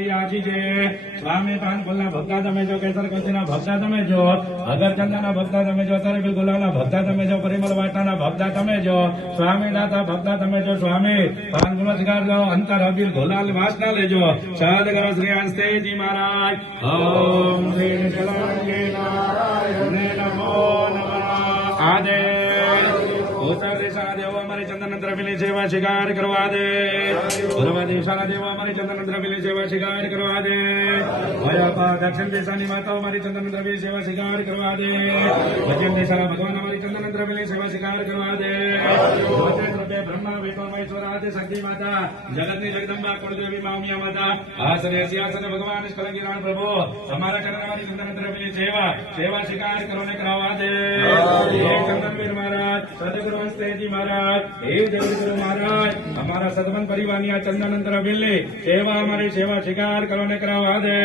મારી આજી છે સ્વામી પાન ફૂલના ભક્તા તમે જો કેસર કંદીના ભક્તા તમે જો અગરચંદાના ભક્તા તમે જો તરબી ગુલાબના ભક્તા તમે જો પરિમળ વાટાના ભક્તા તમે જો સ્વામી દાતા ભક્તા તમે જો સ્વામી પાન નમસ્કાર લો અંતર અબીર ગુલાલ વાસના લેજો સાદ કરો શ્રી અંસ્તેજી મહારાજ ઓમ શ્રી કલાંગે નારાયણે નમો નમઃ આદે ઉત્તર દિશાના દેવો અમારી ચંદન દ્રવ્યની સેવા શિકાર કરવા દે પૂર્વ દિશાના દેવો અમારી ચંદન દ્રવ્યની સેવા શિકાર કરવા દે દક્ષિણ દિશાની માતાઓ અમારી ચંદન દ્રવ્યની સેવા શિકાર કરવા દે પશ્ચિમ દિશાના ભગવાન અમારી ચંદન દ્રવ્યની સેવા શિકાર કરવા દે બ્રહ્મા વિષ્ણુ મહેશ્વર આદિ શક્તિ માતા જગતની જગદંબા કુળદેવી માઉમિયા માતા આસને સિંહાસન ભગવાન નિષ્કલંકીરાણ પ્રભુ અમારા ચંદન અમારી ચંદન દ્રવ્યની સેવા શિકાર કરો ને કરાવવા દે હે ચંદનવીર મહારાજ સદગુરુ અંસ્તેજી મહારાજ હે જગદગુરુ મહારાજ અમારા સદમન પરિવારની આ ચંદન દ્રવ્યની સેવા અમારી સેવા શિકાર કરો ને કરાવવા દે